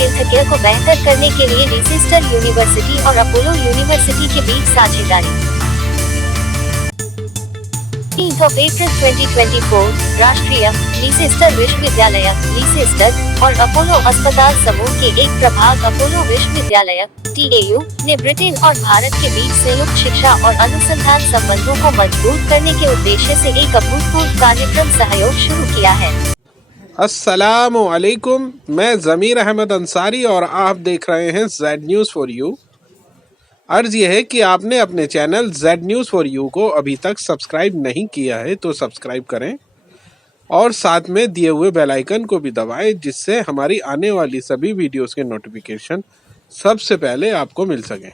Health care को बेहतर करने के लिए लीसेस्टर यूनिवर्सिटी और अपोलो यूनिवर्सिटी के बीच साझेदारी। 3 अप्रैल 2024 राष्ट्रीय लीसेस्टर विश्वविद्यालय लीसेस्टर और अपोलो अस्पताल समूह के एक प्रभाग अपोलो विश्वविद्यालय TAU ने ब्रिटेन और भारत के बीच संयुक्त शिक्षा और अनुसंधान संबंधों को मजबूत करने के उद्देश्य से एक अभूतपूर्व कार्यक्रम सहयोग शुरू किया है। अस्सलामु अलैकुम, मैं ज़मीर अहमद अंसारी और आप देख रहे हैं जेड न्यूज़ फॉर यू। अर्ज़ यह है कि आपने अपने channel Z news for you को अभी तक सब्सक्राइब नहीं किया है तो सब्सक्राइब करें और साथ में दिए हुए बेल आइकन को भी दबाएं, जिससे हमारी आने वाली सभी वीडियोस के नोटिफिकेशन सबसे पहले आपको मिल सकें।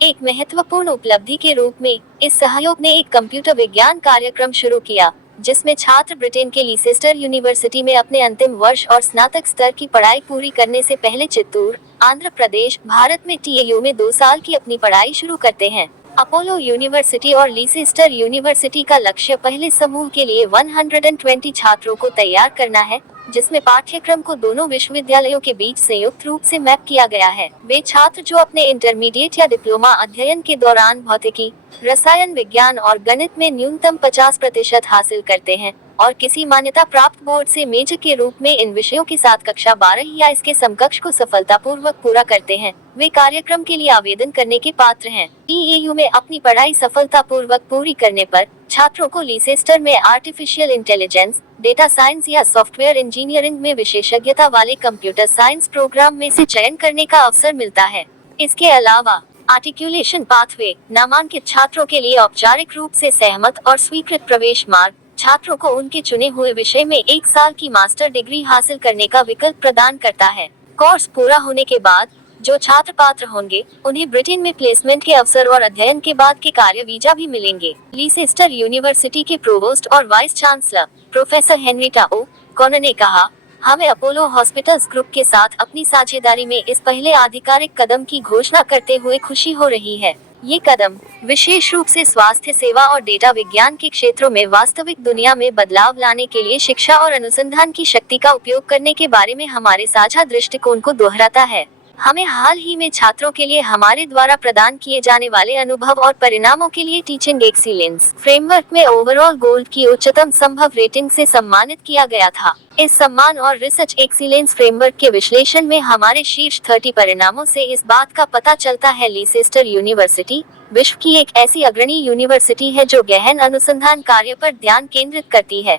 एक महत्वपूर्ण उपलब्धि के रूप में इस सहयोग ने एक कंप्यूटर विज्ञान कार्यक्रम शुरू किया, जिसमें छात्र ब्रिटेन के लीसेस्टर यूनिवर्सिटी में अपने अंतिम वर्ष और स्नातक स्तर की पढ़ाई पूरी करने से पहले चित्तूर, आंध्र प्रदेश, भारत में TAU में 2 साल की अपनी पढ़ाई शुरू करते हैं। अपोलो यूनिवर्सिटी और लीसेस्टर यूनिवर्सिटी का लक्ष्य पहले समूह के लिए 120 छात्रों को तैयार करना है, जिसमें पाठ्यक्रम को दोनों विश्वविद्यालयों के बीच संयुक्त रूप से मैप किया गया है। वे छात्र जो अपने इंटरमीडिएट या डिप्लोमा अध्ययन के दौरान भौतिकी, रसायन विज्ञान और गणित में न्यूनतम 50% हासिल करते हैं और किसी मान्यता प्राप्त बोर्ड से मेजर के रूप में इन विषयों के साथ कक्षा 12 या इसके समकक्ष को सफलतापूर्वक पूरा करते हैं, वे कार्यक्रम के लिए आवेदन करने के पात्र हैं। TAU में अपनी पढ़ाई सफलतापूर्वक पूरी करने पर छात्रों को लीसेस्टर में आर्टिफिशियल इंटेलिजेंस, डेटा साइंस या सॉफ्टवेयर इंजीनियरिंग में विशेषज्ञता वाले कंप्यूटर साइंस प्रोग्राम में से चयन करने का अवसर मिलता है। इसके अलावा आर्टिकुलेशन पाथवे नामांकित छात्रों के लिए औपचारिक रूप से सहमत और स्वीकृत प्रवेश मार्ग छात्रों को उनके चुने हुए विषय में 1 साल की मास्टर डिग्री हासिल करने का विकल्प प्रदान करता है। कोर्स पूरा होने के बाद जो छात्र पात्र होंगे, उन्हें ब्रिटेन में प्लेसमेंट के अवसर और अध्ययन के बाद के कार्य वीजा भी मिलेंगे। लीसेस्टर यूनिवर्सिटी के प्रोवोस्ट और vice chancellor professor Henrietta O'Connor ने कहा, हमें अपोलो हॉस्पिटल्स ग्रुप के साथ अपनी साझेदारी में इस पहले आधिकारिक कदम की घोषणा करते हुए खुशी हो रही है। ये कदम विशेष रूप से स्वास्थ्य सेवा और डेटा विज्ञान के क्षेत्रों में वास्तविक दुनिया में बदलाव लाने के लिए शिक्षा और अनुसंधान की शक्ति का उपयोग करने के बारे में हमारे साझा दृष्टिकोण को दोहराता है। हमें हाल ही में छात्रों के लिए हमारे द्वारा प्रदान किए जाने वाले अनुभव और परिणामों के लिए टीचिंग एक्सीलेंस फ्रेमवर्क में ओवरऑल गोल्ड की उच्चतम संभव रेटिंग से सम्मानित किया गया था। इस सम्मान और रिसर्च एक्सीलेंस फ्रेमवर्क के विश्लेषण में हमारे शीर्ष 30 परिणामों से इस बात का पता चलता है लीसेस्टर यूनिवर्सिटी विश्व की एक ऐसी अग्रणी यूनिवर्सिटी है जो गहन अनुसंधान कार्य पर ध्यान केंद्रित करती है।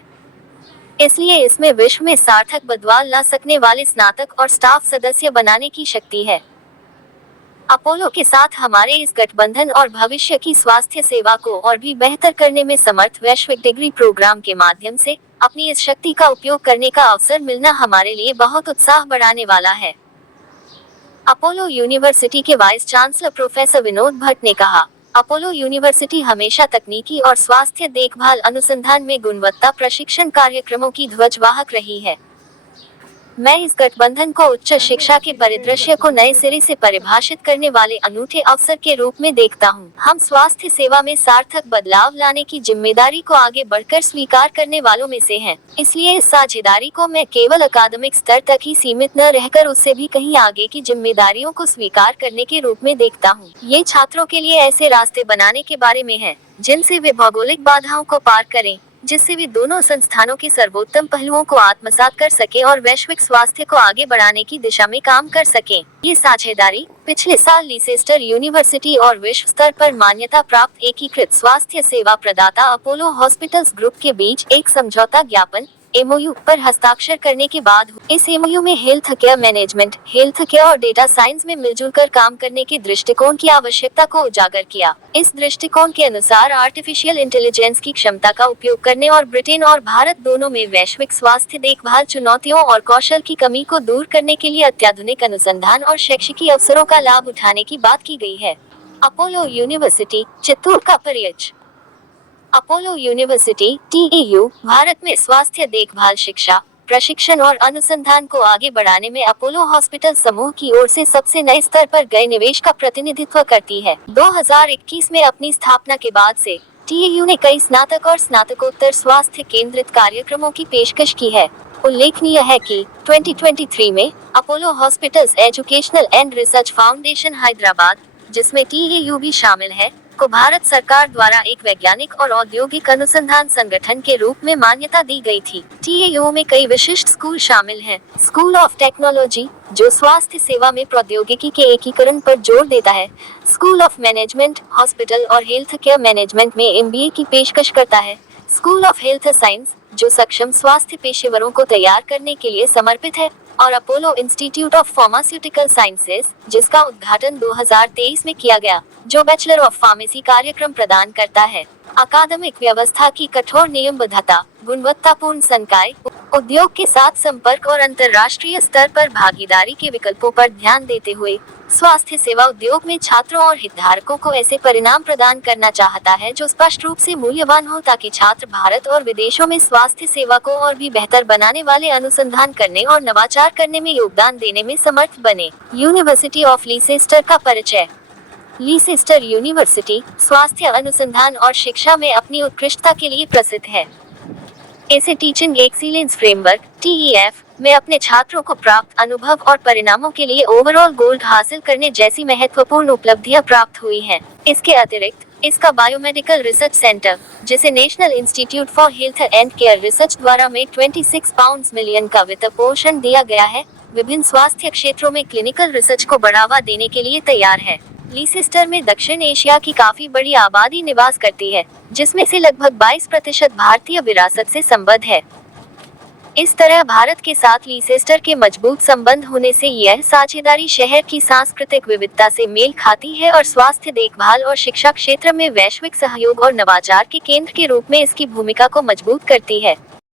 इसलिए इसमें विश्व में सार्थक बदलाव ला सकने वाले स्नातक और स्टाफ सदस्य बनाने की शक्ति है। अपोलो के साथ हमारे इस गठबंधन और भविष्य की स्वास्थ्य सेवा को और भी बेहतर करने में समर्थ वैश्विक डिग्री प्रोग्राम के माध्यम से अपनी इस शक्ति का उपयोग करने का अवसर मिलना हमारे लिए बहुत उत्साह बढ़ाने वाला है। अपोलो यूनिवर्सिटी के vice chancellor professor Vinod Bhatt ने कहा, अपोलो यूनिवर्सिटी हमेशा तकनीकी और स्वास्थ्य देखभाल अनुसंधान में गुणवत्ता प्रशिक्षण कार्यक्रमों की ध्वजवाहक रही है। मैं इस गठबंधन को उच्च शिक्षा के परिदृश्य को नए सिरे से परिभाषित करने वाले अनूठे अवसर के रूप में देखता हूं। हम स्वास्थ्य सेवा में सार्थक बदलाव लाने की जिम्मेदारी को आगे बढ़कर स्वीकार करने वालों में से हैं। इसलिए इस साझेदारी को मैं केवल अकादमिक स्तर तक ही सीमित न रहकर उससे भी कहीं आगे की जिम्मेदारियों को स्वीकार करने के रूप में देखता हूँ। ये छात्रों के लिए ऐसे रास्ते बनाने के बारे में है जिनसे वे भौगोलिक बाधाओं को पार करें, जिससे वे दोनों संस्थानों के सर्वोत्तम पहलुओं को आत्मसात कर सके और वैश्विक स्वास्थ्य को आगे बढ़ाने की दिशा में काम कर सकें। ये साझेदारी पिछले साल लीसेस्टर यूनिवर्सिटी और विश्व स्तर पर मान्यता प्राप्त एकीकृत स्वास्थ्य सेवा प्रदाता अपोलो हॉस्पिटल्स ग्रुप के बीच एक समझौता ज्ञापन MOU पर हस्ताक्षर करने के बाद इस MOU में health care management, health care और डेटा साइंस में मिलजुल कर काम करने के दृष्टिकोण की आवश्यकता को उजागर किया। इस दृष्टिकोण के अनुसार आर्टिफिशियल इंटेलिजेंस की क्षमता का उपयोग करने और ब्रिटेन और भारत दोनों में वैश्विक स्वास्थ्य देखभाल चुनौतियों और कौशल की कमी को दूर करने के लिए अत्याधुनिक अनुसंधान और शैक्षिकी अवसरों का लाभ उठाने की बात की गई है। अपोलो यूनिवर्सिटी चित्तूर का परिचय। अपोलो यूनिवर्सिटी TAU भारत में स्वास्थ्य देखभाल शिक्षा, प्रशिक्षण और अनुसंधान को आगे बढ़ाने में अपोलो हॉस्पिटल समूह की ओर से सबसे नए स्तर पर गए निवेश का प्रतिनिधित्व करती है। 2021 में अपनी स्थापना के बाद से TAU ने कई स्नातक और स्नातकोत्तर स्वास्थ्य केंद्रित कार्यक्रमों की पेशकश की है। उल्लेखनीय है कि 2023 में Apollo hospitals educational and research foundation Hyderabad, जिसमें TAU भी शामिल है, को भारत सरकार द्वारा एक वैज्ञानिक और औद्योगिक अनुसंधान संगठन के रूप में मान्यता दी गई थी। TAU में कई विशिष्ट स्कूल शामिल हैं। स्कूल ऑफ टेक्नोलॉजी, जो स्वास्थ्य सेवा में प्रौद्योगिकी के एकीकरण पर जोर देता है। स्कूल ऑफ मैनेजमेंट, हॉस्पिटल और हेल्थ केयर मैनेजमेंट में MBA की पेशकश करता है। स्कूल ऑफ हेल्थ साइंस, जो सक्षम स्वास्थ्य पेशेवरों को तैयार करने के लिए समर्पित है, और Apollo institute of pharmaceutical sciences, जिसका उद्घाटन 2023 में किया गया, जो बैचलर ऑफ फार्मेसी कार्यक्रम प्रदान करता है। अकादमिक व्यवस्था की कठोर नियमबद्धता, गुणवत्तापूर्ण संकाय, उद्योग के साथ संपर्क और अंतर्राष्ट्रीय स्तर पर भागीदारी के विकल्पों पर ध्यान देते हुए स्वास्थ्य सेवा उद्योग में छात्रों और हितधारकों को ऐसे परिणाम प्रदान करना चाहता है जो स्पष्ट रूप से मूल्यवान हो, ताकि छात्र भारत और विदेशों में स्वास्थ्य सेवा को और भी बेहतर बनाने वाले अनुसंधान करने और नवाचार करने में योगदान देने में समर्थ बने। यूनिवर्सिटी ऑफ लीसेस्टर का परिचय। लीसेस्टर यूनिवर्सिटी स्वास्थ्य अनुसंधान और शिक्षा में अपनी उत्कृष्टता के लिए प्रसिद्ध है। इसे टीचिंग एक्सीलेंस फ्रेमवर्क TEF में अपने छात्रों को प्राप्त अनुभव और परिणामों के लिए ओवरऑल गोल्ड हासिल करने जैसी महत्वपूर्ण उपलब्धियां प्राप्त हुई हैं। इसके अतिरिक्त इसका बायोमेडिकल रिसर्च सेंटर, जिसे national institute for health and care research द्वारा में 26 पाउंड मिलियन का वित्त पोषण दिया गया है, विभिन्न स्वास्थ्य क्षेत्रों में क्लिनिकल रिसर्च को बढ़ावा देने के लिए तैयार है। लीसेस्टर में दक्षिण एशिया की काफी बड़ी आबादी निवास करती है, जिसमें से लगभग 22% भारतीय विरासत से संबद्ध है। इस तरह भारत के साथ लीसेस्टर के मजबूत संबंध होने से यह साझेदारी शहर की सांस्कृतिक विविधता से मेल खाती है और स्वास्थ्य देखभाल और शिक्षा क्षेत्र में वैश्विक सहयोग और नवाचार के केंद्र के रूप में इसकी भूमिका को मजबूत करती है।